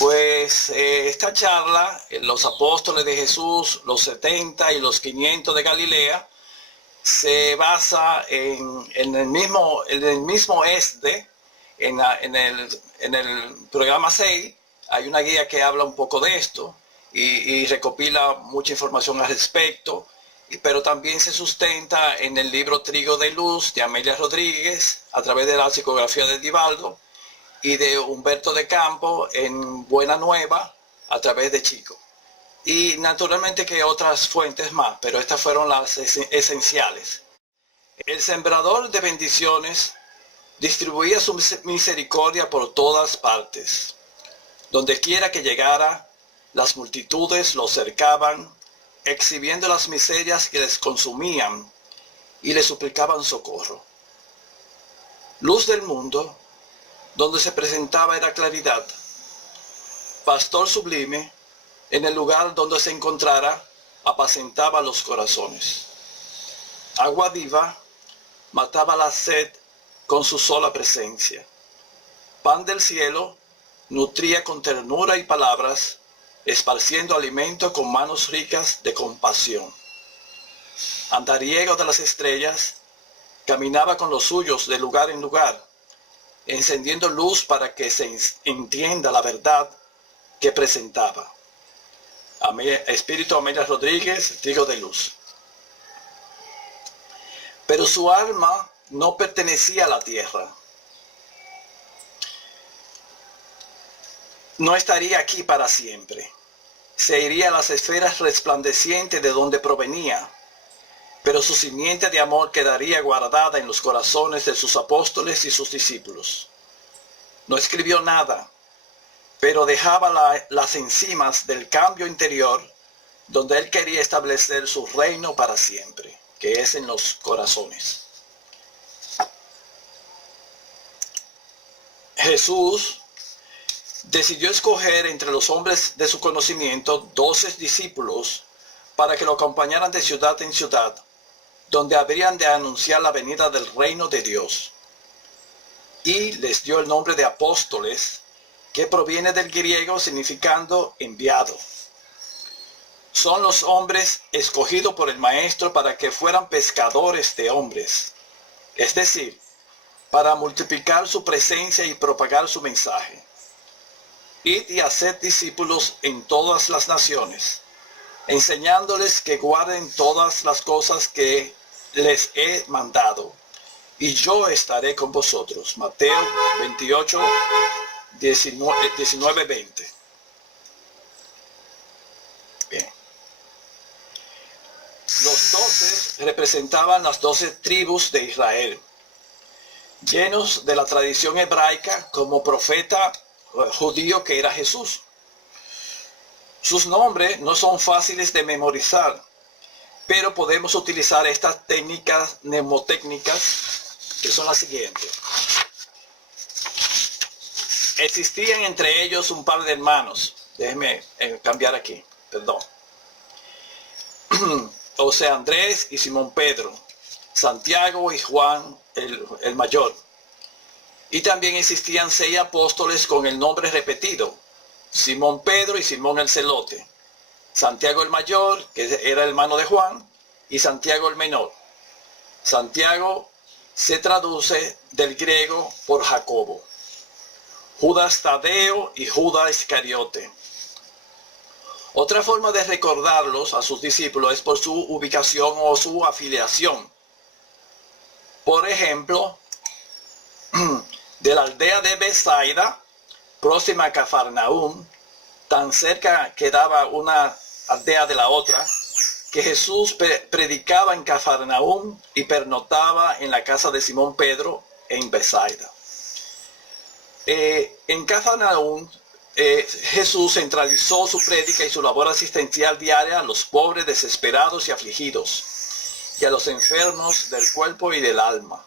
Pues esta charla, los apóstoles de Jesús, los 70 y los 500 de Galilea, se basa en el mismo en el programa 6, hay una guía que habla un poco de esto y recopila mucha información al respecto, pero también se sustenta en el libro Trigo de Luz de Amelia Rodríguez a través de la psicografía de Divaldo y de Humberto de Campo en Buena Nueva a través de Chico. Y naturalmente que otras fuentes más, pero estas fueron las esenciales. El sembrador de bendiciones distribuía su misericordia por todas partes. Donde quiera que llegara, las multitudes lo cercaban, exhibiendo las miserias que les consumían y le suplicaban socorro. Luz del mundo, donde se presentaba era claridad. Pastor sublime, en el lugar donde se encontrara, apacentaba los corazones. Agua viva, mataba la sed con su sola presencia. Pan del cielo, nutría con ternura y palabras, esparciendo alimento con manos ricas de compasión. Andariego de las estrellas, caminaba con los suyos de lugar en lugar, encendiendo luz para que se entienda la verdad que presentaba. Espíritu Amelia Rodríguez, Trigo de Luz. Pero su alma no pertenecía a la tierra. No estaría aquí para siempre. Se iría a las esferas resplandecientes de donde provenía, pero su simiente de amor quedaría guardada en los corazones de sus apóstoles y sus discípulos. No escribió nada, pero dejaba las enzimas del cambio interior donde él quería establecer su reino para siempre, que es en los corazones. Jesús decidió escoger entre los hombres de su conocimiento 12 discípulos para que lo acompañaran de ciudad en ciudad, donde habrían de anunciar la venida del reino de Dios. Y les dio el nombre de apóstoles, que proviene del griego significando enviado. Son los hombres escogidos por el Maestro para que fueran pescadores de hombres, es decir, para multiplicar su presencia y propagar su mensaje. Id y haced discípulos en todas las naciones, enseñándoles que guarden todas las cosas que les he mandado, y yo estaré con vosotros. Mateo 28, 19, 20. Bien. Los 12 representaban las 12 tribus de Israel, llenos de la tradición hebraica como profeta judío que era Jesús. Sus nombres no son fáciles de memorizar, pero podemos utilizar estas técnicas mnemotécnicas, que son las siguientes. Existían entre ellos un par de hermanos. Déjenme cambiar aquí, perdón. O sea, Andrés y Simón Pedro, Santiago y Juan el mayor. Y también existían 6 apóstoles con el nombre repetido: Simón Pedro y Simón el Celote, Santiago el mayor, que era hermano de Juan, y Santiago el menor. Santiago se traduce del griego por Jacobo. Judas Tadeo y Judas Iscariote. Otra forma de recordarlos a sus discípulos es por su ubicación o su afiliación. Por ejemplo, de la aldea de Betsaida, próxima a Cafarnaúm, tan cerca quedaba una aldea de la otra, que Jesús predicaba en Cafarnaúm y pernoctaba en la casa de Simón Pedro en Betsaida. En Cafarnaúm, Jesús centralizó su prédica y su labor asistencial diaria a los pobres, desesperados y afligidos, y a los enfermos del cuerpo y del alma.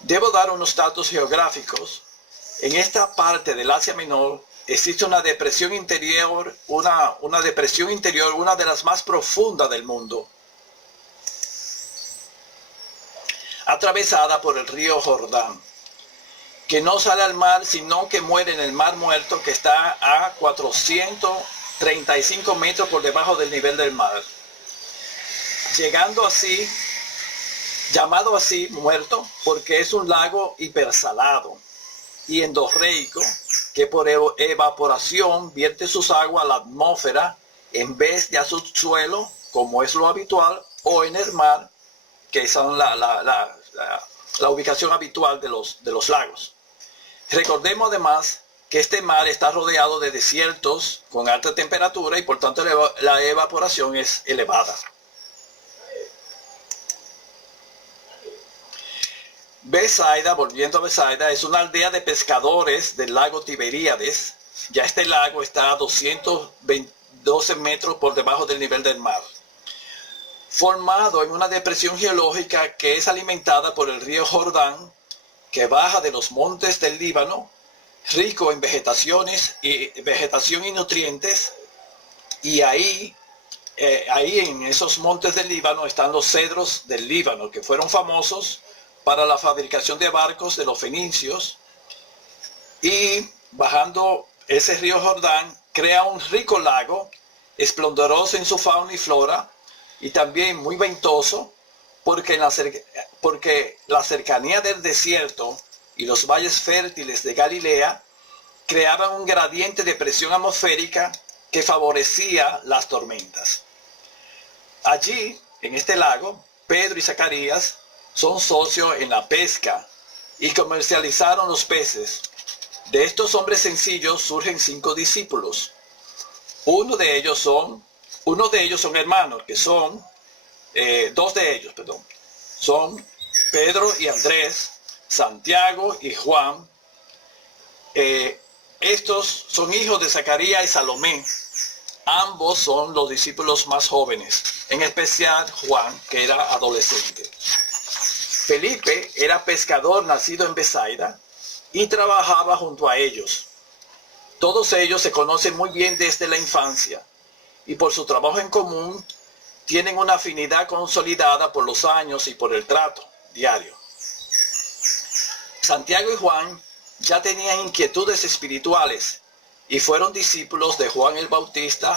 Debo dar unos datos geográficos. En esta parte del Asia Menor existe una depresión interior, una de las más profundas del mundo, atravesada por el río Jordán. que no sale al mar, sino que muere en el mar muerto, que está a 435 metros por debajo del nivel del mar. Llegando así, llamado así muerto, porque es un lago hipersalado y endorreico, que por evaporación vierte sus aguas a la atmósfera en vez de a su suelo, como es lo habitual, o en el mar, que es la ubicación habitual de los lagos. Recordemos además que este mar está rodeado de desiertos con alta temperatura y por tanto la evaporación es elevada. Bethsaida, volviendo a Bethsaida, es una aldea de pescadores del lago Tiberíades. Ya este lago está a 212 metros por debajo del nivel del mar, formado en una depresión geológica que es alimentada por el río Jordán, que baja de los montes del Líbano, rico en vegetación y nutrientes, y ahí en esos montes del Líbano están los cedros del Líbano, que fueron famosos para la fabricación de barcos de los fenicios, y bajando ese río Jordán crea un rico lago, esplendoroso en su fauna y flora, y también muy ventoso, porque la cercanía del desierto y los valles fértiles de Galilea creaban un gradiente de presión atmosférica que favorecía las tormentas. Allí, en este lago, Pedro y Zacarías son socios en la pesca y comercializaron los peces. De estos hombres sencillos surgen 5 discípulos. Uno de ellos son hermanos, que son, dos de ellos, son Pedro y Andrés, Santiago y Juan. Estos son hijos de Zacarías y Salomé. Ambos son los discípulos más jóvenes, en especial Juan, que era adolescente. Felipe era pescador nacido en Bethsaida y trabajaba junto a ellos. Todos ellos se conocen muy bien desde la infancia y por su trabajo en común tienen una afinidad consolidada por los años y por el trato diario. Santiago y Juan ya tenían inquietudes espirituales y fueron discípulos de Juan el Bautista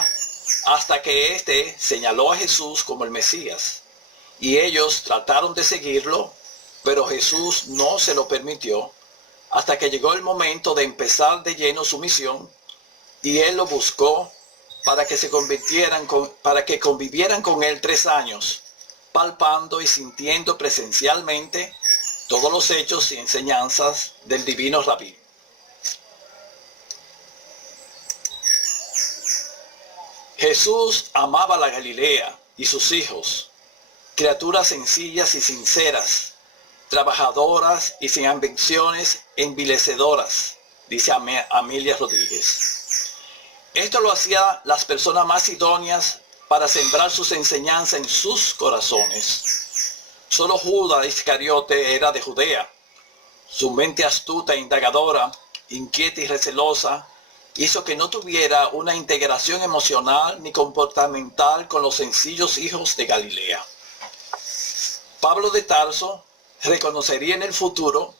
hasta que éste señaló a Jesús como el Mesías. Y ellos trataron de seguirlo, pero Jesús no se lo permitió hasta que llegó el momento de empezar de lleno su misión, y él lo buscó para que convivieran con él 3 años, palpando y sintiendo presencialmente todos los hechos y enseñanzas del divino Rabí. Jesús amaba la Galilea y sus hijos, criaturas sencillas y sinceras, trabajadoras y sin ambiciones envilecedoras, dice Amelia Rodríguez. Esto lo hacía las personas más idóneas para sembrar sus enseñanzas en sus corazones. Solo Judas Iscariote era de Judea. Su mente astuta e indagadora, inquieta y recelosa, hizo que no tuviera una integración emocional ni comportamental con los sencillos hijos de Galilea. Pablo de Tarso reconocería en el futuro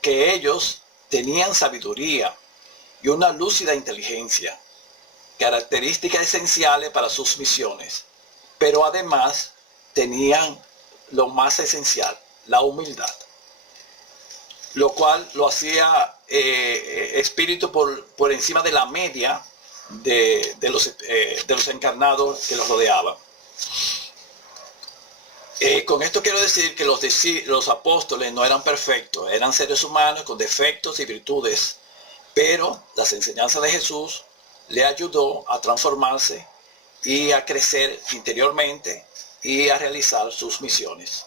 que ellos tenían sabiduría y una lúcida inteligencia, características esenciales para sus misiones, pero además tenían lo más esencial, la humildad, lo cual lo hacía espíritu por encima de la media de los encarnados que los rodeaban. Con esto quiero decir que los apóstoles no eran perfectos, eran seres humanos con defectos y virtudes, pero las enseñanzas de Jesús le ayudó a transformarse y a crecer interiormente y a realizar sus misiones.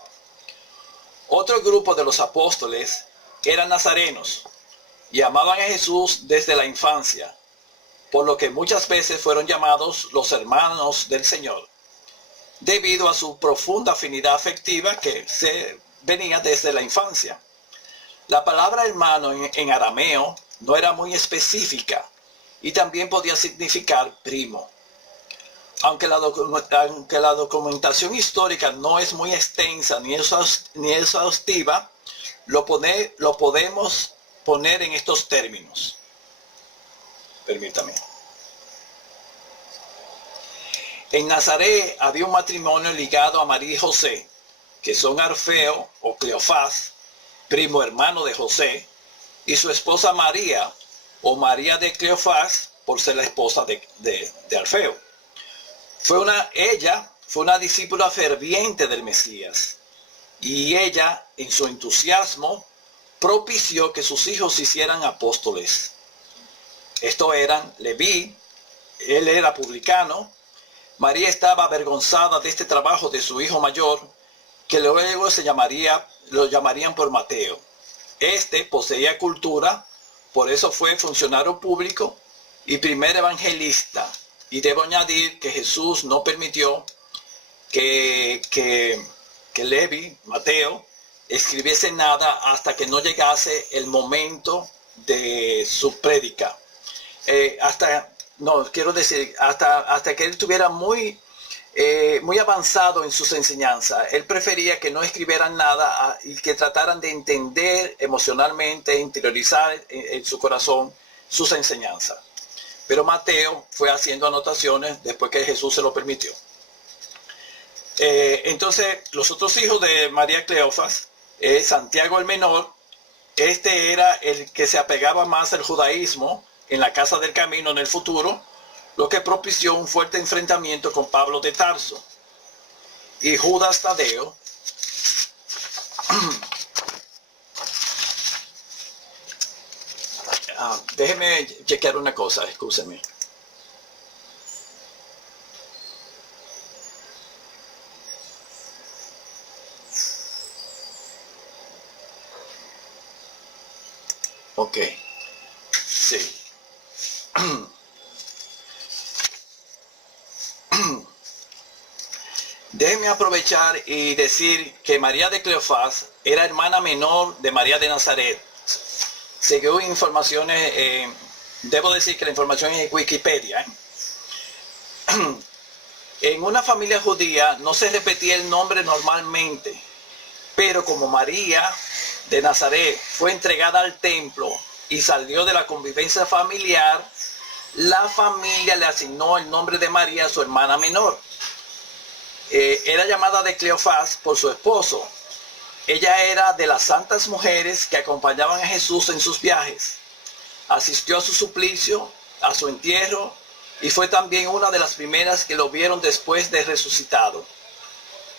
Otro grupo de los apóstoles eran nazarenos y amaban a Jesús desde la infancia, por lo que muchas veces fueron llamados los hermanos del Señor, debido a su profunda afinidad afectiva que se venía desde la infancia. La palabra hermano en arameo no era muy específica y también podía significar primo. Aunque la documentación histórica no es muy extensa ni exhaustiva, lo podemos poner en estos términos. Permítame. En Nazaret había un matrimonio ligado a María y José, que son Alfeo o Cleofás, primo hermano de José, y su esposa María, o María de Cleofás, por ser la esposa de Alfeo. Ella fue una discípula ferviente del Mesías, y ella, en su entusiasmo, propició que sus hijos se hicieran apóstoles. Estos eran Leví, él era publicano. María estaba avergonzada de este trabajo de su hijo mayor, que luego lo llamarían por Mateo. Este poseía cultura, por eso fue funcionario público y primer evangelista. Y debo añadir que Jesús no permitió que Leví, Mateo, escribiese nada hasta que no llegase el momento de su prédica. Hasta que él estuviera muy avanzado en sus enseñanzas. Él prefería que no escribieran nada y que trataran de entender emocionalmente, interiorizar en su corazón sus enseñanzas. Pero Mateo fue haciendo anotaciones después que Jesús se lo permitió. Entonces, los otros hijos de María Cleofás, Santiago el menor, este era el que se apegaba más al judaísmo en la casa del camino en el futuro, lo que propició un fuerte enfrentamiento con Pablo de Tarso. Y Judas Tadeo, déjeme chequear una cosa, escúcheme. Ok, sí. Déjeme aprovechar y decir que María de Cleofás era hermana menor de María de Nazaret. Según informaciones, debo decir que la información es de Wikipedia. En una familia judía no se repetía el nombre normalmente, pero como María de Nazaret fue entregada al templo y salió de la convivencia familiar, la familia le asignó el nombre de María a su hermana menor. Era llamada de Cleofás por su esposo. Ella era de las santas mujeres que acompañaban a Jesús en sus viajes. Asistió a su suplicio, a su entierro, y fue también una de las primeras que lo vieron después de resucitado.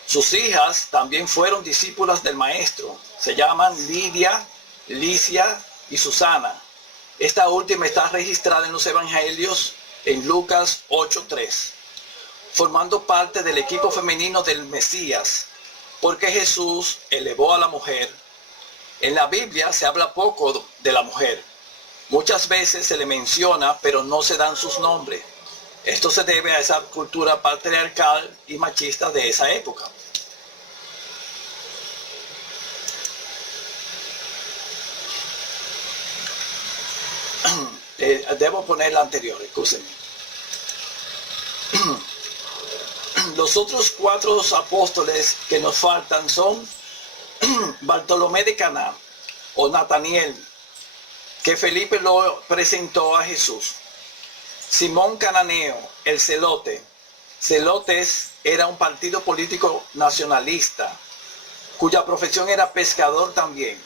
Sus hijas también fueron discípulas del maestro. Se llaman Lidia, Licia y Susana. Esta última está registrada en los evangelios en Lucas 8:3, formando parte del equipo femenino del Mesías, porque Jesús elevó a la mujer. En la Biblia se habla poco de la mujer. Muchas veces se le menciona, pero no se dan sus nombres. Esto se debe a esa cultura patriarcal y machista de esa época. Debo poner la anterior, escúchenme. Los otros 4 apóstoles que nos faltan son Bartolomé de Caná o Nataniel, que Felipe lo presentó a Jesús. Simón Cananeo, el celote. Celotes era un partido político nacionalista, cuya profesión era pescador también.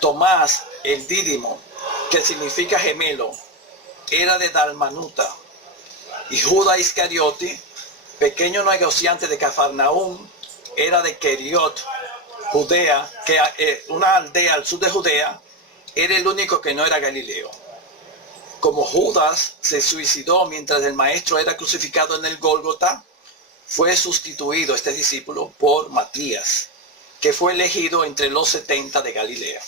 Tomás, el Dídimo, que significa gemelo, era de Dalmanuta. Y Judas Iscariote, pequeño negociante de Cafarnaúm, era de Keriot, Judea, una aldea al sur de Judea. Era el único que no era Galileo. Como Judas se suicidó mientras el maestro era crucificado en el Gólgota, fue sustituido este discípulo por Matías, que fue elegido entre los 70 de Galilea.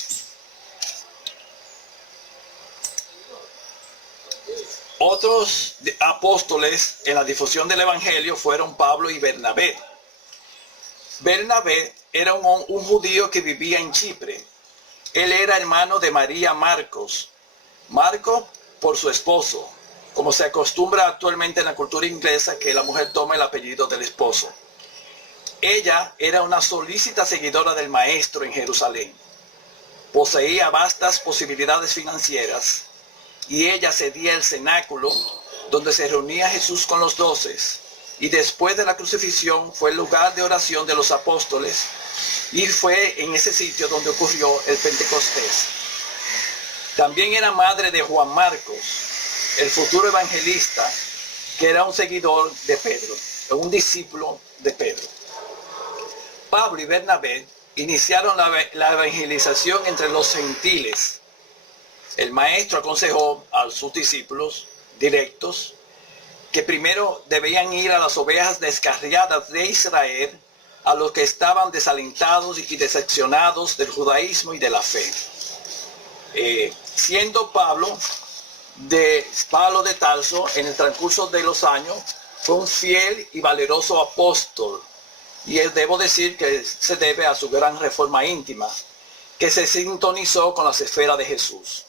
Otros apóstoles en la difusión del evangelio fueron Pablo y Bernabé. Bernabé era un judío que vivía en Chipre. Él era hermano de María Marcos. Marco por su esposo, como se acostumbra actualmente en la cultura inglesa que la mujer toma el apellido del esposo. Ella era una solícita seguidora del maestro en Jerusalén. poseía vastas posibilidades financieras y ella cedía el cenáculo donde se reunía Jesús con los 12, y después de la crucifixión fue el lugar de oración de los apóstoles, y fue en ese sitio donde ocurrió el Pentecostés. También era madre de Juan Marcos, el futuro evangelista, que era un seguidor de Pedro, un discípulo de Pedro. Pablo y Bernabé iniciaron la evangelización entre los gentiles. El maestro aconsejó a sus discípulos directos que primero debían ir a las ovejas descarriadas de Israel, a los que estaban desalentados y decepcionados del judaísmo y de la fe. Siendo Pablo de Tarso, en el transcurso de los años, fue un fiel y valeroso apóstol, y debo decir que se debe a su gran reforma íntima, que se sintonizó con las esferas de Jesús,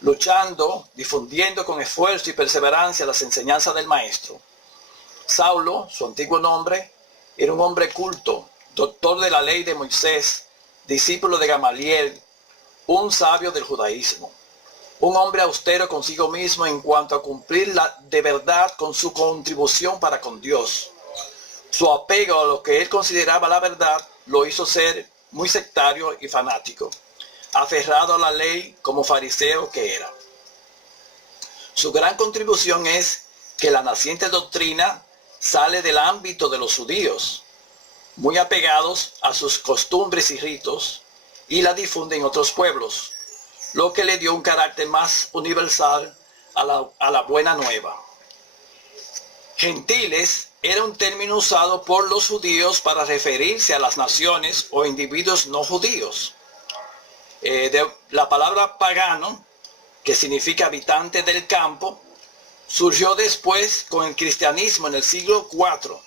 luchando, difundiendo con esfuerzo y perseverancia las enseñanzas del Maestro. Saulo, su antiguo nombre, era un hombre culto, doctor de la ley de Moisés, discípulo de Gamaliel, un sabio del judaísmo, un hombre austero consigo mismo en cuanto a cumplir de verdad con su contribución para con Dios. Su apego a lo que él consideraba la verdad lo hizo ser muy sectario y fanático, aferrado a la ley como fariseo que era. Su gran contribución es que la naciente doctrina sale del ámbito de los judíos, muy apegados a sus costumbres y ritos, y la difunde en otros pueblos, lo que le dio un carácter más universal a la buena nueva. Gentiles era un término usado por los judíos para referirse a las naciones o individuos no judíos. La palabra pagano, que significa habitante del campo, surgió después con el cristianismo en el siglo IV.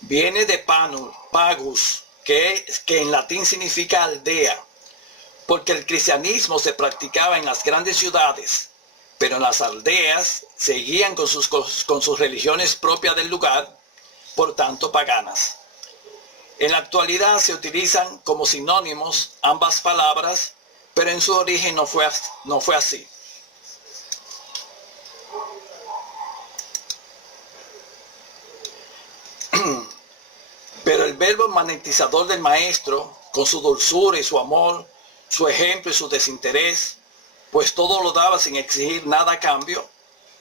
Viene de pagus, que en latín significa aldea, porque el cristianismo se practicaba en las grandes ciudades, pero en las aldeas seguían con sus religiones propias del lugar, por tanto paganas. En la actualidad se utilizan como sinónimos ambas palabras, pero en su origen no fue así. Pero el verbo magnetizador del Maestro, con su dulzura y su amor, su ejemplo y su desinterés, pues todo lo daba sin exigir nada a cambio,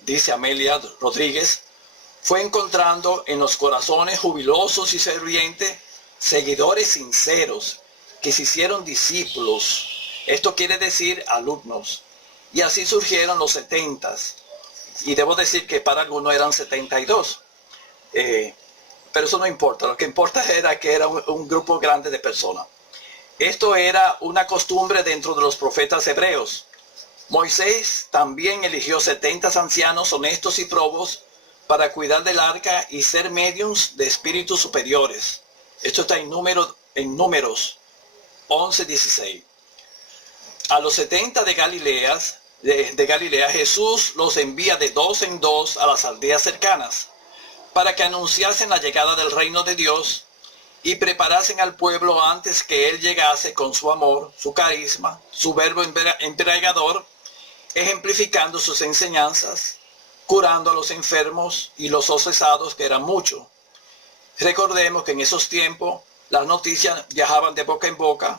dice Amelia Rodríguez, fue encontrando en los corazones jubilosos y fervientes seguidores sinceros que se hicieron discípulos. Esto quiere decir alumnos. Y así surgieron los 70s. Y debo decir que para algunos eran 72. Pero eso no importa. Lo que importa era que era un grupo grande de personas. Esto era una costumbre dentro de los profetas hebreos. Moisés también eligió 70 ancianos honestos y probos para cuidar del arca y ser mediums de espíritus superiores. Esto está en Números 11:16. A los 70 de Galilea, Jesús los envía de 2 en 2 a las aldeas cercanas, para que anunciasen la llegada del reino de Dios y preparasen al pueblo antes que Él llegase con su amor, su carisma, su verbo embriagador, ejemplificando sus enseñanzas, curando a los enfermos y los obsesados, que eran muchos. Recordemos que en esos tiempos las noticias viajaban de boca en boca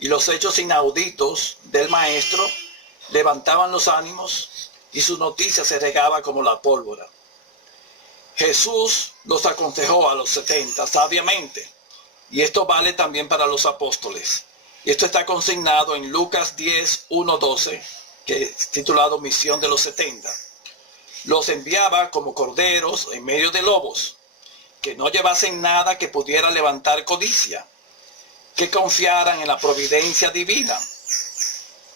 y los hechos inauditos del Maestro levantaban los ánimos y su noticia se regaba como la pólvora. Jesús los aconsejó a los 70 sabiamente, y esto vale también para los apóstoles. Y esto está consignado en Lucas 10:1-12, que es titulado Misión de los 70. Los enviaba como corderos en medio de lobos, que no llevasen nada que pudiera levantar codicia, que confiaran en la providencia divina,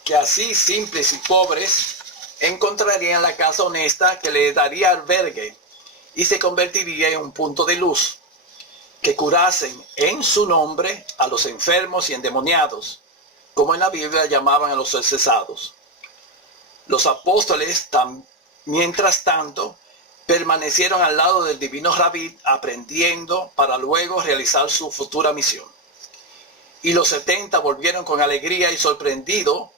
que así simples y pobres encontrarían la casa honesta que les daría albergue y se convertiría en un punto de luz, que curasen en su nombre a los enfermos y endemoniados, como en la Biblia llamaban a los obsesados. Los apóstoles, mientras tanto, permanecieron al lado del divino Rabí, aprendiendo para luego realizar su futura misión. Y los 70 volvieron con alegría y sorprendidos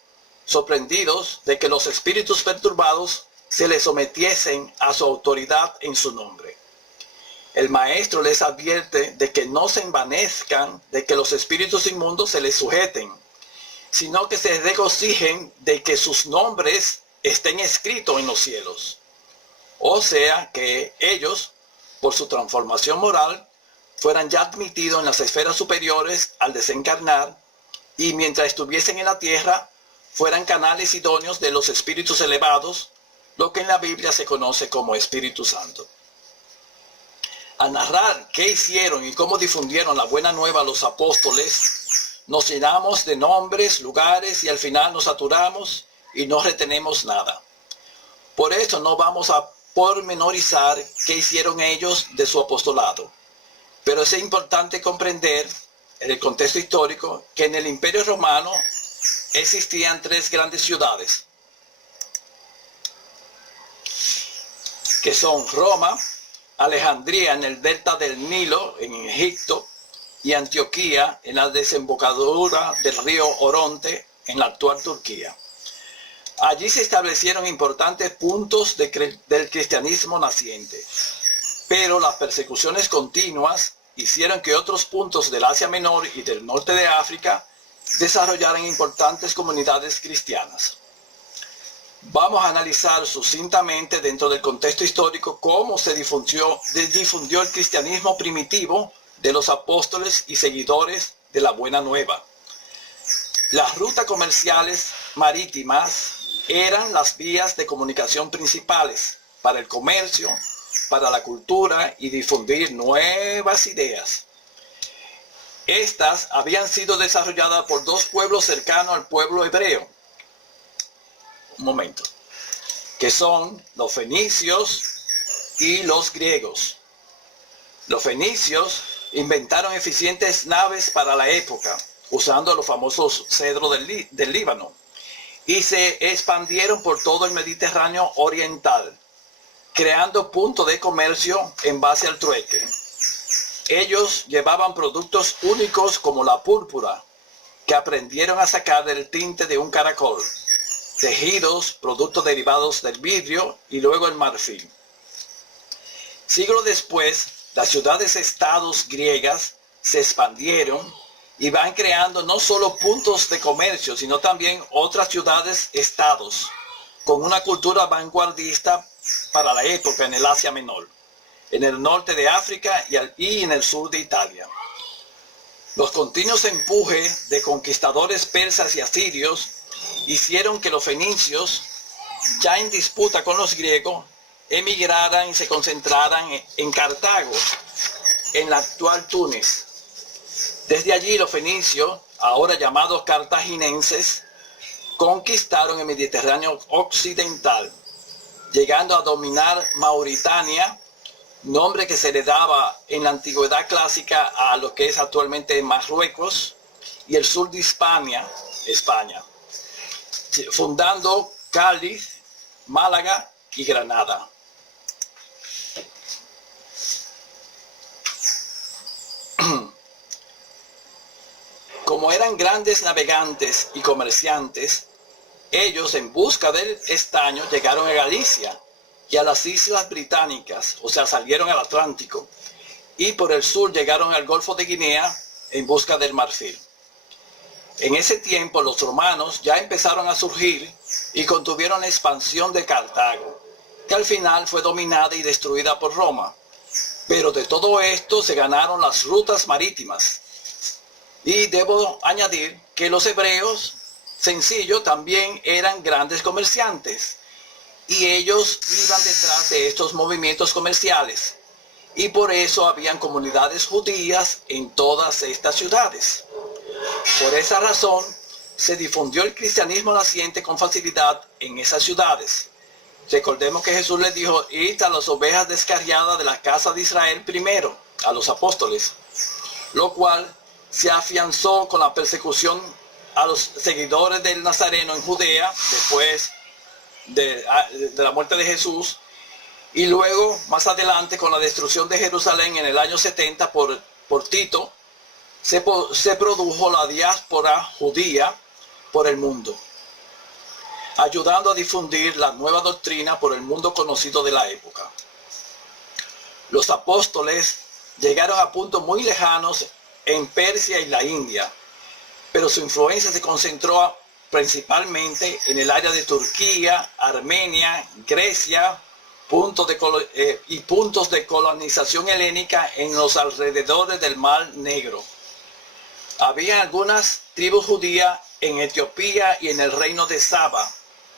de que los espíritus perturbados se les sometiesen a su autoridad en su nombre. El maestro les advierte de que no se envanezcan de que los espíritus inmundos se les sujeten, sino que se regocijen de que sus nombres estén escritos en los cielos. O sea, que ellos, por su transformación moral, fueran ya admitidos en las esferas superiores al desencarnar, y mientras estuviesen en la tierra, fueran canales idóneos de los espíritus elevados, lo que en la Biblia se conoce como Espíritu Santo. Al narrar qué hicieron y cómo difundieron la buena nueva a los apóstoles, nos llenamos de nombres, lugares y al final nos saturamos y no retenemos nada. Por eso no vamos a pormenorizar qué hicieron ellos de su apostolado. Pero es importante comprender, en el contexto histórico, que en el Imperio Romano existían 3 grandes ciudades, que son Roma, Alejandría en el delta del Nilo, en Egipto, y Antioquía en la desembocadura del río Oronte, en la actual Turquía. Allí se establecieron importantes puntos del cristianismo naciente, pero las persecuciones continuas hicieron que otros puntos del Asia Menor y del norte de África desarrollaran importantes comunidades cristianas. Vamos a analizar sucintamente dentro del contexto histórico cómo se difundió el cristianismo primitivo de los apóstoles y seguidores de la Buena Nueva. Las rutas comerciales marítimas eran las vías de comunicación principales para el comercio, para la cultura y difundir nuevas ideas. Estas habían sido desarrolladas por 2 pueblos cercanos al pueblo hebreo. Un momento. Que son los fenicios y los griegos. Los fenicios inventaron eficientes naves para la época, usando los famosos cedros del Líbano, y se expandieron por todo el Mediterráneo oriental, creando puntos de comercio en base al trueque. Ellos llevaban productos únicos como la púrpura, que aprendieron a sacar del tinte de un caracol, tejidos, productos derivados del vidrio y luego el marfil. Siglos después, las ciudades-estados griegas se expandieron y van creando no solo puntos de comercio, sino también otras ciudades-estados, con una cultura vanguardista para la época en el Asia Menor, en el norte de África y en el sur de Italia. Los continuos empujes de conquistadores persas y asirios hicieron que los fenicios, ya en disputa con los griegos, emigraran y se concentraran en Cartago, en la actual Túnez. Desde allí los fenicios, ahora llamados cartaginenses, conquistaron el Mediterráneo occidental, llegando a dominar Mauritania, nombre que se le daba en la antigüedad clásica a lo que es actualmente Marruecos, y el sur de España, fundando Cádiz, Málaga y Granada. Como eran grandes navegantes y comerciantes, ellos en busca del estaño llegaron a Galicia y a las islas británicas, o sea, salieron al Atlántico, y por el sur llegaron al Golfo de Guinea en busca del marfil. En ese tiempo los romanos ya empezaron a surgir y contuvieron la expansión de Cartago, que al final fue dominada y destruida por Roma. Pero de todo esto se ganaron las rutas marítimas. Y debo añadir que los hebreos, sencillo, también eran grandes comerciantes. Y ellos iban detrás de estos movimientos comerciales. Y por eso habían comunidades judías en todas estas ciudades. Por esa razón, se difundió el cristianismo naciente con facilidad en esas ciudades. Recordemos que Jesús les dijo: id a las ovejas descarriadas de la casa de Israel primero, a los apóstoles, lo cual se afianzó con la persecución a los seguidores del Nazareno en Judea, después de la muerte de Jesús, y luego, más adelante, con la destrucción de Jerusalén en el año 70 por Tito, se produjo la diáspora judía por el mundo, ayudando a difundir la nueva doctrina por el mundo conocido de la época. Los apóstoles llegaron a puntos muy lejanos en Persia y la India, pero su influencia se concentró principalmente en el área de Turquía, Armenia, Grecia, puntos de colonización helénica en los alrededores del Mar Negro. Había algunas tribus judías en Etiopía y en el reino de Saba,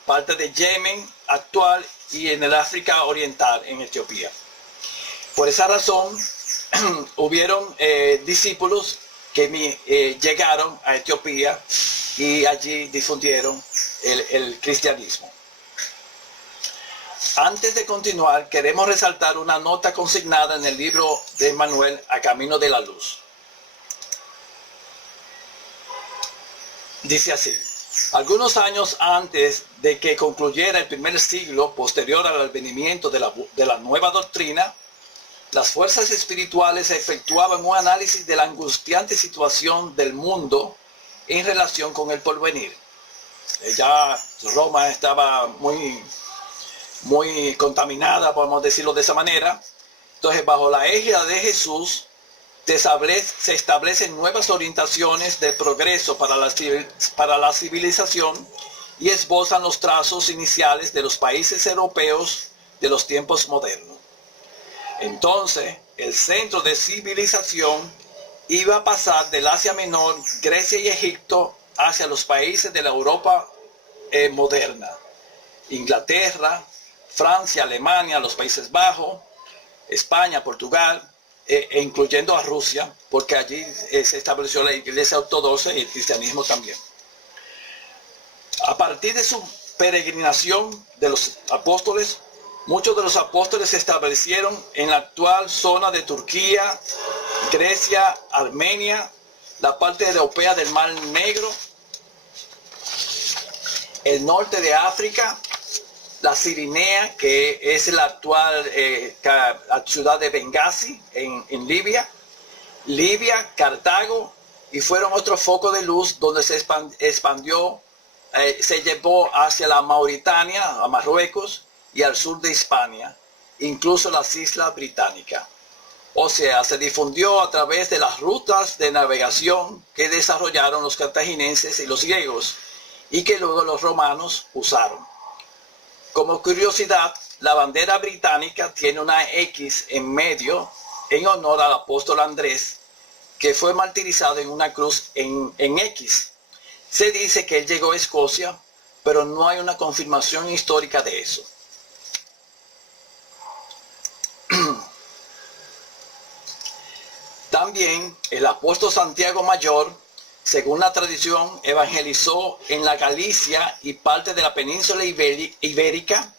parte de Yemen actual, y en el África Oriental, en Etiopía. Por esa razón, hubieron discípulos que llegaron a Etiopía y allí difundieron el cristianismo. Antes de continuar, queremos resaltar una nota consignada en el libro de Manuel A Camino de la Luz. Dice así: algunos años antes de que concluyera el primer siglo posterior al advenimiento de la nueva doctrina, las fuerzas espirituales efectuaban un análisis de la angustiante situación del mundo en relación con el porvenir. Ya Roma estaba muy contaminada, podemos decirlo de esa manera. Entonces, bajo la égida de Jesús, se establecen nuevas orientaciones de progreso para la civilización y esbozan los trazos iniciales de los países europeos de los tiempos modernos. Entonces, el centro de civilización iba a pasar del Asia Menor, Grecia y Egipto, hacia los países de la Europa moderna: Inglaterra, Francia, Alemania, los Países Bajos, España, Portugal, incluyendo a Rusia, porque allí se estableció la Iglesia Ortodoxa y el cristianismo también. A partir de su peregrinación de los apóstoles, muchos de los apóstoles se establecieron en la actual zona de Turquía, Grecia, Armenia, la parte europea del Mar Negro, el norte de África, la Cirinea, que es la actual ciudad de Bengasi en Libia, Cartago, y fueron otros focos de luz donde se expandió, se llevó hacia la Mauritania, a Marruecos y al sur de Hispania, incluso las Islas Británicas. O sea, se difundió a través de las rutas de navegación que desarrollaron los cartagineses y los griegos y que luego los romanos usaron. Como curiosidad, la bandera británica tiene una X en medio en honor al apóstol Andrés, que fue martirizado en una cruz en X. Se dice que él llegó a Escocia, pero no hay una confirmación histórica de eso. También el apóstol Santiago Mayor, según la tradición, evangelizó en la Galicia y parte de la península ibérica.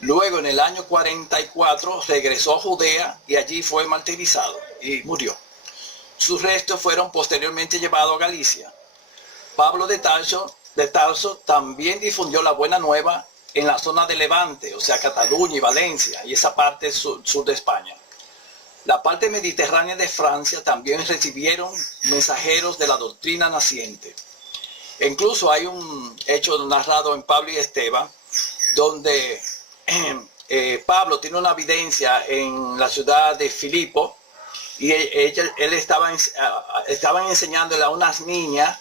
Luego, en el año 44, regresó a Judea y allí fue martirizado y murió. Sus restos fueron posteriormente llevados a Galicia. Pablo de Tarso también difundió la buena nueva en la zona de Levante, o sea, Cataluña y Valencia, y esa parte sur de España. La parte mediterránea de Francia también recibieron mensajeros de la doctrina naciente. E incluso hay un hecho narrado en Pablo y Esteban, donde Pablo tiene una evidencia en la ciudad de Filipo, y él estaban enseñándole a unas niñas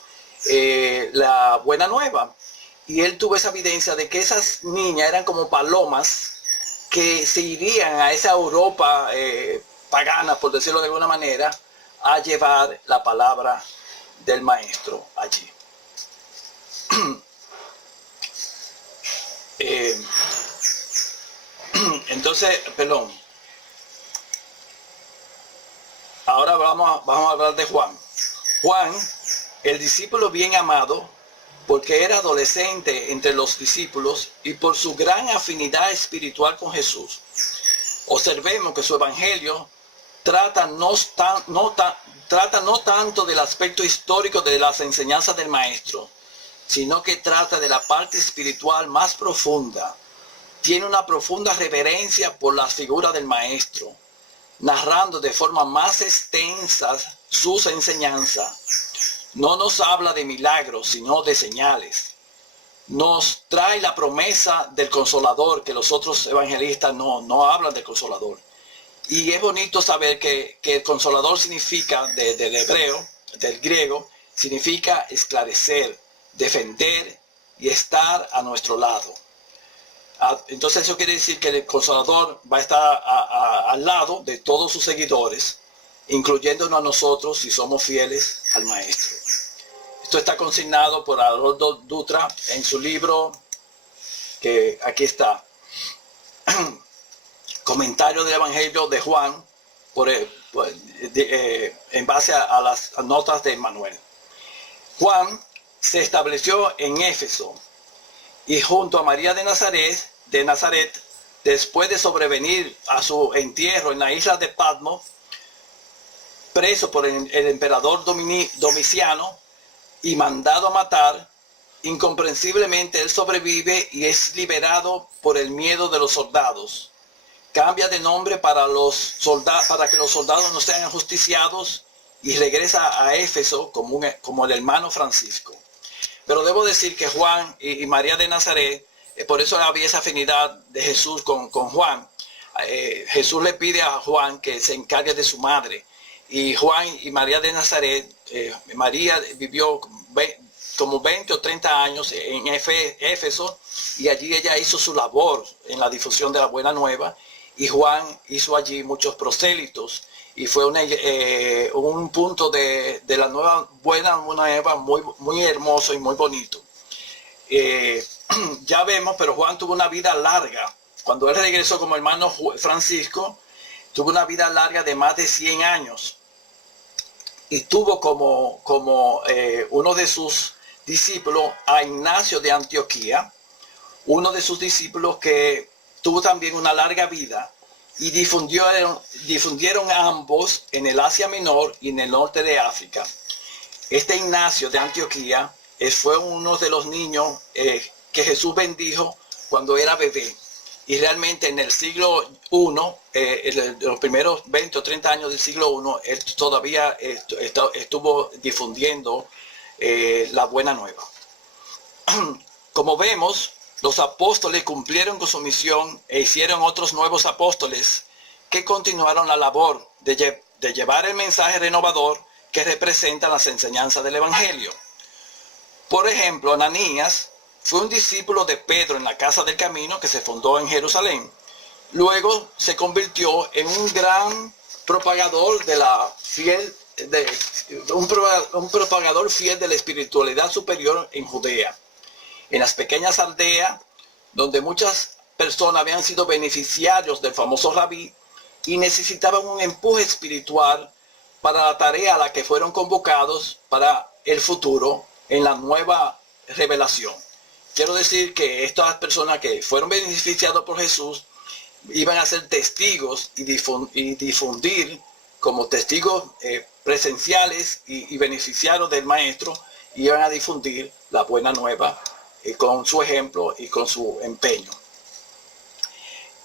la buena nueva. Y él tuvo esa evidencia de que esas niñas eran como palomas que se irían a esa Europa pagana, por decirlo de alguna manera, a llevar la palabra del maestro allí. Entonces, perdón. Ahora vamos a hablar de Juan. Juan, el discípulo bien amado, porque era adolescente entre los discípulos y por su gran afinidad espiritual con Jesús. Observemos que su evangelio trata no tanto del aspecto histórico de las enseñanzas del maestro, sino que trata de la parte espiritual más profunda. Tiene una profunda reverencia por la figura del maestro. narrando de forma más extensa sus enseñanzas, no nos habla de milagros, sino de señales. Nos trae la promesa del Consolador, que los otros evangelistas no hablan del Consolador. Y es bonito saber que el Consolador significa, del hebreo, del griego, significa esclarecer, defender y estar a nuestro lado. Entonces eso quiere decir que el Consolador va a estar al lado de todos sus seguidores, incluyéndonos a nosotros si somos fieles al Maestro. Esto está consignado por Haroldo Dutra en su libro, que aquí está, Comentario del Evangelio de Juan, en base a las notas de Manuel. Juan se estableció en Éfeso y junto a María de Nazaret, después de sobrevenir a su entierro en la isla de Patmos, preso por el emperador Domiciano y mandado a matar, incomprensiblemente él sobrevive y es liberado por el miedo de los soldados. Cambia de nombre para que los soldados no sean ajusticiados y regresa a Éfeso como el hermano Francisco. Pero debo decir que Juan y María de Nazaret, por eso había esa afinidad de Jesús con Juan. Jesús le pide a Juan que se encargue de su madre. Y Juan y María de Nazaret, María vivió como 20 o 30 años en Éfeso, y allí ella hizo su labor en la difusión de la Buena Nueva. Y Juan hizo allí muchos prosélitos y fue un punto de la Buena Nueva muy hermoso y muy bonito. Ya vemos, pero Juan tuvo una vida larga. Cuando él regresó como hermano Francisco, tuvo una vida larga de más de 100 años. Y tuvo como uno de sus discípulos a Ignacio de Antioquía, uno de sus discípulos que tuvo también una larga vida, y difundieron ambos en el Asia Menor y en el norte de África. Este Ignacio de Antioquía fue uno de los niños que Jesús bendijo cuando era bebé. Y realmente en el siglo I, los primeros 20 o 30 años del siglo I, él todavía estuvo difundiendo la Buena Nueva. Como vemos, los apóstoles cumplieron con su misión e hicieron otros nuevos apóstoles que continuaron la labor de llevar el mensaje renovador que representa las enseñanzas del Evangelio. Por ejemplo, Ananías fue un discípulo de Pedro en la Casa del Camino que se fundó en Jerusalén. Luego se convirtió en un gran propagador un propagador fiel de la espiritualidad superior en Judea. En las pequeñas aldeas donde muchas personas habían sido beneficiarios del famoso rabí y necesitaban un empuje espiritual para la tarea a la que fueron convocados para el futuro en la nueva revelación. Quiero decir que estas personas que fueron beneficiados por Jesús iban a ser testigos y difundir como testigos presenciales y beneficiarios del Maestro, y iban a difundir la Buena Nueva con su ejemplo y con su empeño.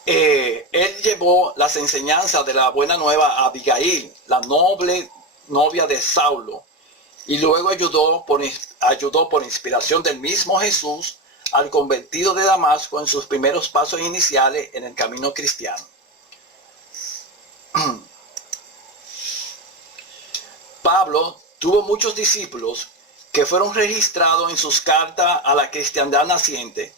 Él llevó las enseñanzas de la Buena Nueva a Abigail, la noble novia de Saulo, y luego ayudó por inspiración del mismo Jesús al convertido de Damasco en sus primeros pasos iniciales en el camino cristiano. Pablo tuvo muchos discípulos que fueron registrados en sus cartas a la cristiandad naciente,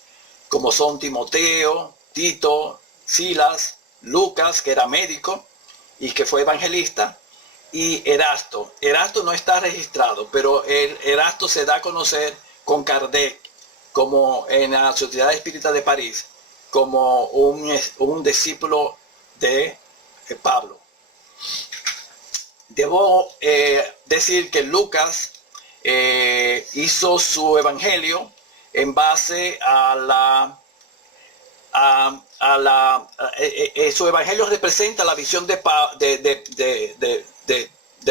como son Timoteo, Tito, Silas, Lucas, que era médico y que fue evangelista, y Erasto. Erasto no está registrado, pero Erasto se da a conocer con Kardec, como en la Sociedad Espírita de París, como un discípulo de Pablo. Debo decir que Lucas hizo su evangelio en base su evangelio representa la visión de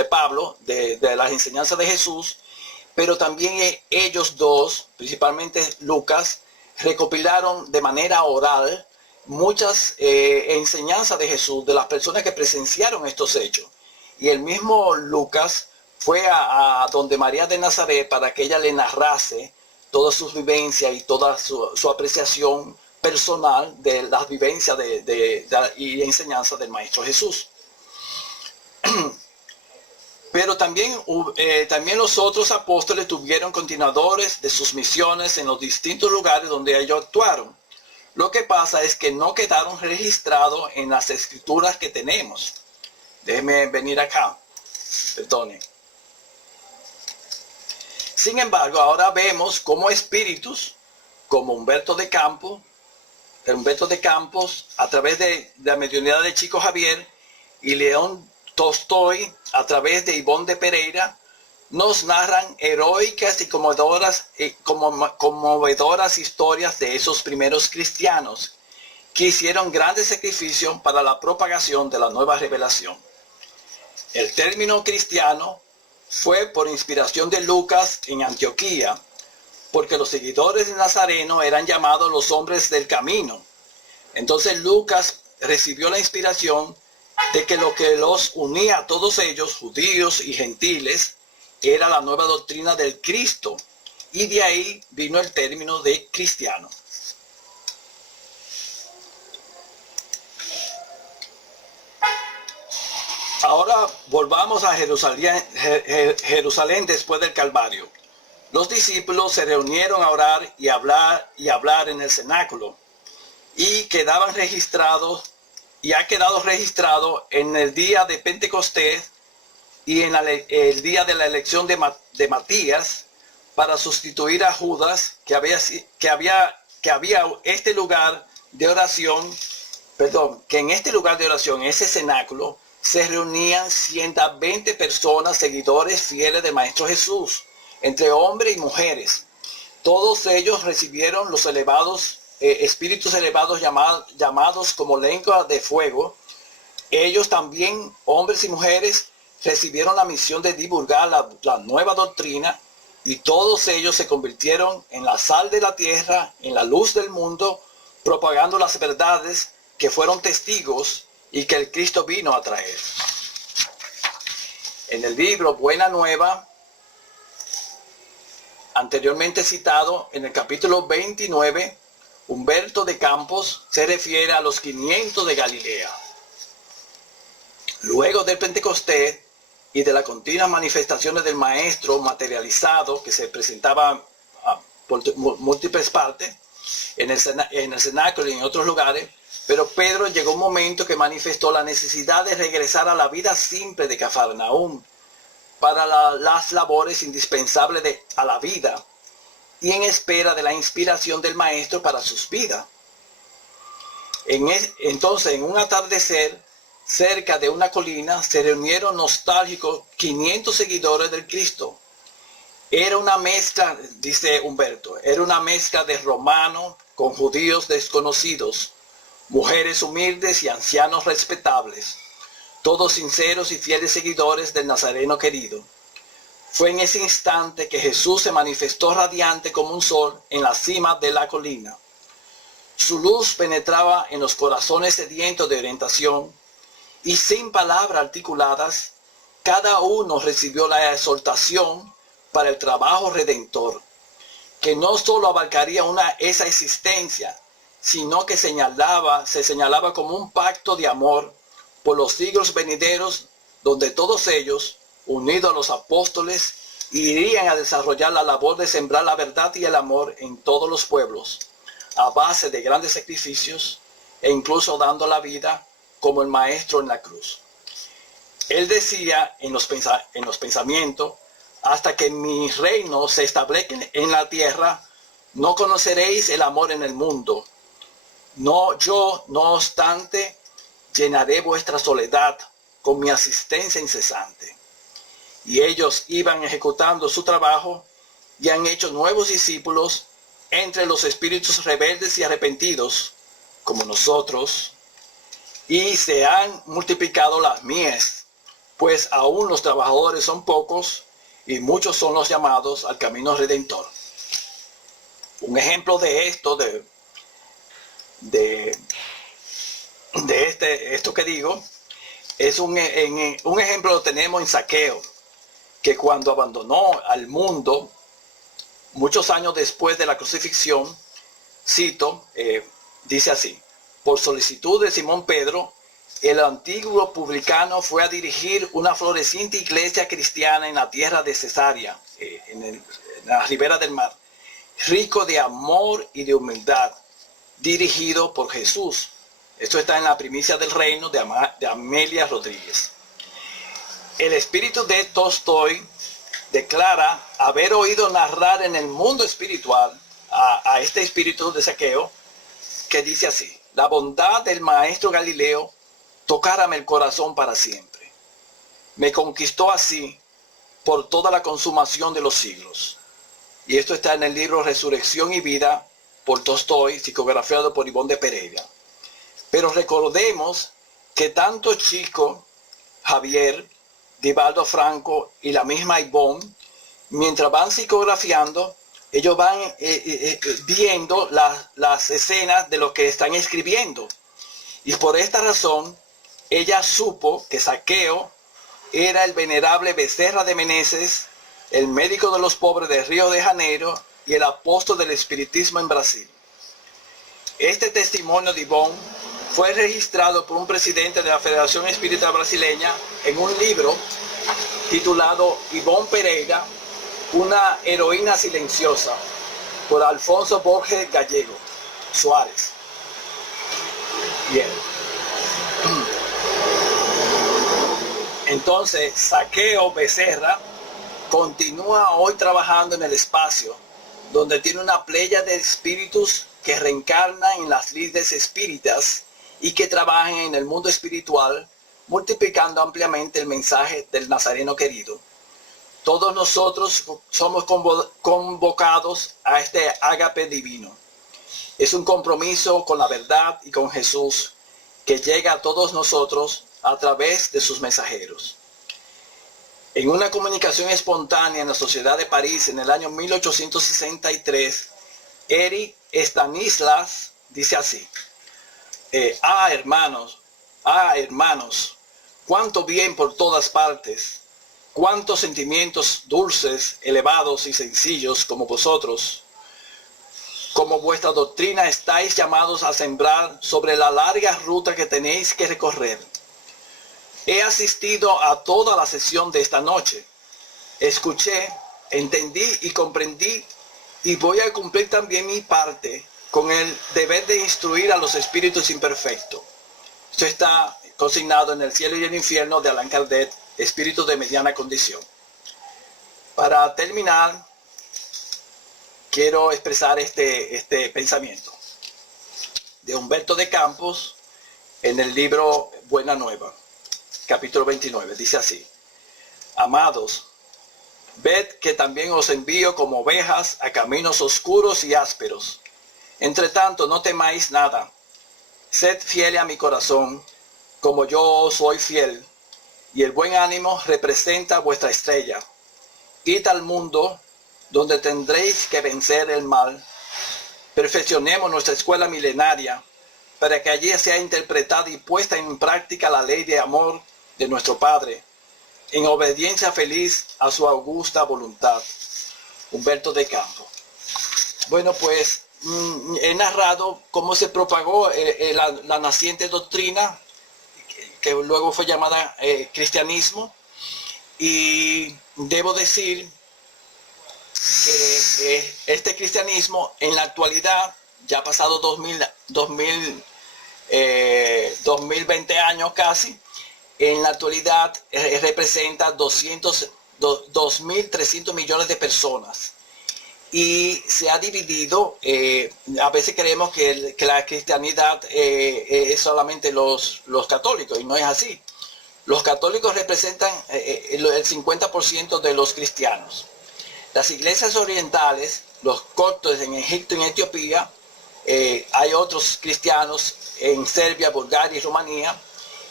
Pablo, de las enseñanzas de Jesús, pero también ellos dos, principalmente Lucas, recopilaron de manera oral muchas enseñanzas de Jesús, de las personas que presenciaron estos hechos. Y el mismo Lucas fue a donde María de Nazaret para que ella le narrase todas sus vivencias y toda su apreciación personal de las vivencias y enseñanzas del Maestro Jesús. Pero también los otros apóstoles tuvieron continuadores de sus misiones en los distintos lugares donde ellos actuaron. Lo que pasa es que no quedaron registrados en las escrituras que tenemos. Déjenme venir acá. Perdone. Sin embargo, ahora vemos cómo espíritus, como Humberto de Campos, a través de la mediunidad de Chico Javier, y León Tolstoy, a través de Ivonne de Pereira, nos narran heroicas y conmovedoras historias de esos primeros cristianos que hicieron grandes sacrificios para la propagación de la nueva revelación. El término cristiano fue por inspiración de Lucas en Antioquía, porque los seguidores de Nazareno eran llamados los hombres del camino. Entonces Lucas recibió la inspiración de que lo que los unía a todos ellos, judíos y gentiles, era la nueva doctrina del Cristo, y de ahí vino el término de cristiano. Ahora volvamos a Jerusalén después del Calvario. Los discípulos se reunieron a orar y hablar en el cenáculo, y ha quedado registrado en el día de Pentecostés y en el día de la elección de Matías para sustituir a Judas, que había este lugar de oración, que en este lugar de oración, en ese cenáculo, se reunían 120 personas, seguidores fieles del Maestro Jesús, entre hombres y mujeres. Todos ellos recibieron los espíritus elevados llamados como lengua de fuego. Ellos también, hombres y mujeres, recibieron la misión de divulgar la nueva doctrina, y todos ellos se convirtieron en la sal de la tierra, en la luz del mundo, propagando las verdades que fueron testigos y que el Cristo vino a traer. En el libro Buena Nueva, anteriormente citado, en el capítulo 29, Humberto de Campos se refiere a los 500 de Galilea. Luego del Pentecostés y de las continuas manifestaciones del Maestro materializado que se presentaba por múltiples partes, en el cenáculo y en otros lugares, pero Pedro llegó un momento que manifestó la necesidad de regresar a la vida simple de Cafarnaúm para las labores indispensables a la vida, y en espera de la inspiración del Maestro para sus vidas. Entonces, en un atardecer, cerca de una colina, se reunieron nostálgicos 500 seguidores del Cristo. Era una mezcla, dice Humberto, era una mezcla de romanos con judíos desconocidos, mujeres humildes y ancianos respetables, todos sinceros y fieles seguidores del Nazareno querido. Fue en ese instante que Jesús se manifestó radiante como un sol en la cima de la colina. Su luz penetraba en los corazones sedientos de orientación, y sin palabras articuladas, cada uno recibió la exhortación para el trabajo redentor, que no solo abarcaría esa existencia, sino que se señalaba como un pacto de amor por los siglos venideros, donde todos ellos, unidos a los apóstoles, irían a desarrollar la labor de sembrar la verdad y el amor en todos los pueblos, a base de grandes sacrificios, e incluso dando la vida como el Maestro en la cruz. Él decía en los pensamientos: hasta que mi reino se establezca en la tierra, no conoceréis el amor en el mundo. Yo, no obstante, llenaré vuestra soledad con mi asistencia incesante. Y ellos iban ejecutando su trabajo y han hecho nuevos discípulos entre los espíritus rebeldes y arrepentidos, como nosotros, y se han multiplicado las mies, pues aún los trabajadores son pocos y muchos son los llamados al camino redentor. Un ejemplo de esto, de de esto que digo, es un ejemplo lo tenemos en Zaqueo, que cuando abandonó al mundo, muchos años después de la crucifixión, cito, dice así: por solicitud de Simón Pedro, el antiguo publicano fue a dirigir una floreciente iglesia cristiana en la tierra de Cesarea, en la ribera del mar, rico de amor y de humildad, dirigido por Jesús. Esto está en la primicia del reino de Amelia Rodríguez. El espíritu de Tolstoy declara haber oído narrar en el mundo espiritual a este espíritu de Zaqueo, que dice así: la bondad del maestro Galileo tocárame el corazón para siempre. Me conquistó así por toda la consumación de los siglos. Y esto está en el libro Resurrección y Vida por Tolstoy, psicografiado por Ivonne de Pereira. Pero recordemos que tanto Chico, Javier, Divaldo Franco y la misma Ivonne, mientras van psicografiando, ellos van viendo las escenas de lo que están escribiendo. Y por esta razón, ella supo que Zaqueo era el venerable Becerra de Meneses, el médico de los pobres de Río de Janeiro y el apóstol del espiritismo en Brasil. Este testimonio de Ivonne fue registrado por un presidente de la Federación Espírita Brasileña en un libro titulado Ivonne Pereira, una heroína silenciosa, por Alfonso Borges Gallego Suárez. Bien. Entonces, Zaqueo Becerra continúa hoy trabajando en el espacio, donde tiene una playa de espíritus que reencarnan en las lides espíritas y que trabajan en el mundo espiritual, multiplicando ampliamente el mensaje del Nazareno querido. Todos nosotros somos convocados a este ágape divino. Es un compromiso con la verdad y con Jesús que llega a todos nosotros a través de sus mensajeros. En una comunicación espontánea en la Sociedad de París en el año 1863, Erich Stanislas dice así: hermanos, cuánto bien por todas partes, cuántos sentimientos dulces, elevados y sencillos como vosotros, como vuestra doctrina estáis llamados a sembrar sobre la larga ruta que tenéis que recorrer. He asistido a toda la sesión de esta noche. Escuché, entendí y comprendí, y voy a cumplir también mi parte con el deber de instruir a los espíritus imperfectos. Esto está consignado en El cielo y el infierno de Allan Kardec, espíritu de mediana condición. Para terminar, quiero expresar este pensamiento de Humberto de Campos en el libro Buena Nueva, capítulo 29. Dice así: amados, ved que también os envío como ovejas a caminos oscuros y ásperos. Entre tanto, no temáis nada. Sed fieles a mi corazón, como yo soy fiel, y el buen ánimo representa vuestra estrella. Id al mundo, donde tendréis que vencer el mal. Perfeccionemos nuestra escuela milenaria, para que allí sea interpretada y puesta en práctica la ley de amor de nuestro Padre, en obediencia feliz a su augusta voluntad. Humberto de Campos. Bueno, pues he narrado cómo se propagó la naciente doctrina, que luego fue llamada cristianismo, y debo decir que este cristianismo en la actualidad, ya ha pasado 2020 años casi, en la actualidad representa 2.300 millones de personas. Y se ha dividido, a veces creemos que la cristianidad es solamente los católicos, y no es así. Los católicos representan el 50% de los cristianos. Las iglesias orientales, los coptos en Egipto y en Etiopía, hay otros cristianos en Serbia, Bulgaria y Rumanía,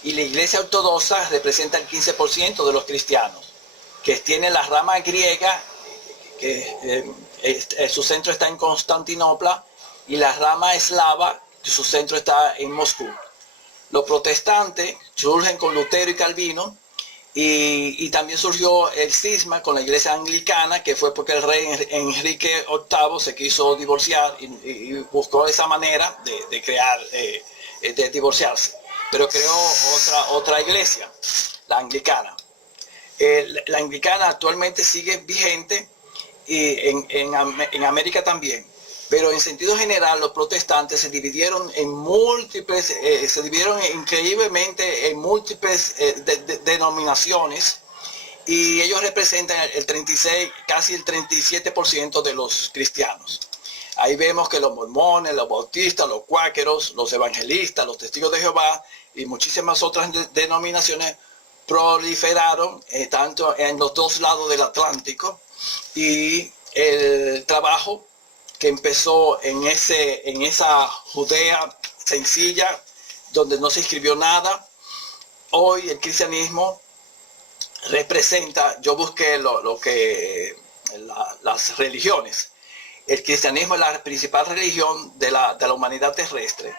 y la iglesia ortodoxa representa el 15% de los cristianos, que tiene la rama griega, que su centro está en Constantinopla, y la rama eslava, que su centro está en Moscú. Los protestantes surgen con Lutero y Calvino, y también surgió el cisma con la iglesia anglicana, que fue porque el rey Enrique VIII se quiso divorciar y buscó esa manera de crear, de divorciarse. Pero creó otra iglesia, la anglicana. La anglicana actualmente sigue vigente y en América también. Pero en sentido general, los protestantes se dividieron en múltiples, se dividieron increíblemente en múltiples denominaciones, y ellos representan el 36, casi el 37% de los cristianos. Ahí vemos que los mormones, los bautistas, los cuáqueros, los evangelistas, los testigos de Jehová y muchísimas otras denominaciones proliferaron tanto en los dos lados del Atlántico, y el trabajo que empezó en esa Judea sencilla, donde no se escribió nada. Hoy el cristianismo representa, yo busqué las religiones. El cristianismo es la principal religión de la humanidad terrestre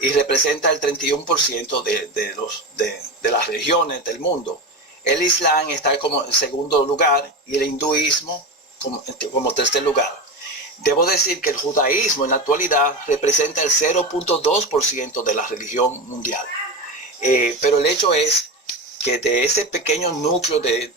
y representa el 31% de las religiones del mundo. El Islam está como en segundo lugar y el hinduismo como tercer lugar. Debo decir que el judaísmo en la actualidad representa el 0.2% de la religión mundial. Pero el hecho es que de ese pequeño núcleo de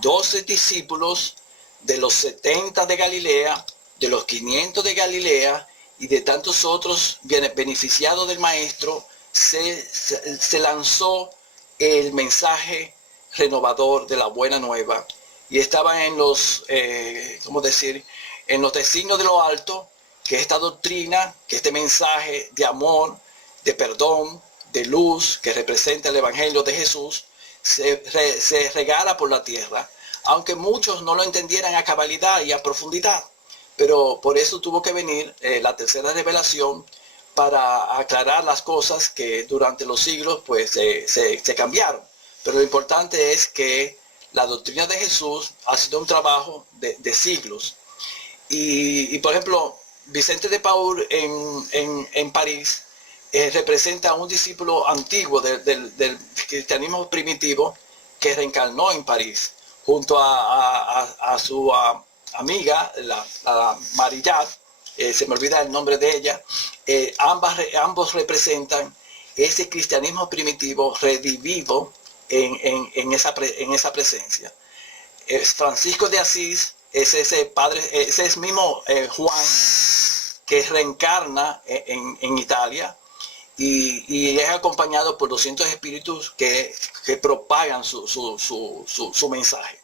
12 discípulos, de los 70 de Galilea, de los 500 de Galilea y de tantos otros beneficiados del Maestro, se lanzó el mensaje renovador de la buena nueva, y estaba en los, en los designios de lo alto, que esta doctrina, que este mensaje de amor, de perdón, de luz, que representa el Evangelio de Jesús, se regara por la tierra, aunque muchos no lo entendieran a cabalidad y a profundidad. Pero por eso tuvo que venir la tercera revelación, para aclarar las cosas que durante los siglos pues se cambiaron. Pero lo importante es que la doctrina de Jesús ha sido un trabajo de siglos. Y por ejemplo, Vicente de Paúl en París representa a un discípulo antiguo del cristianismo primitivo, que reencarnó en París junto a su amiga, la Marillat, se me olvida el nombre de ella. Ambos representan ese cristianismo primitivo redivivo en esa presencia. Francisco de Asís es ese padre, ese es mismo Juan, que reencarna en Italia, y es acompañado por 200 espíritus que propagan su mensaje.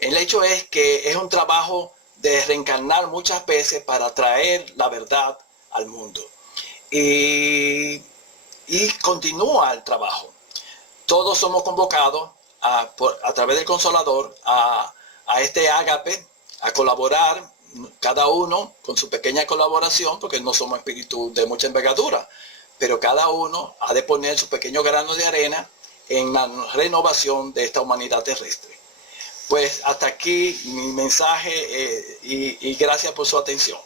El hecho es que es un trabajo de reencarnar muchas veces para traer la verdad al mundo. Y continúa el trabajo. Todos somos convocados a través del Consolador a este ágape, a colaborar, cada uno con su pequeña colaboración, porque no somos espíritus de mucha envergadura, pero cada uno ha de poner su pequeño grano de arena en la renovación de esta humanidad terrestre. Pues hasta aquí mi mensaje, y gracias por su atención.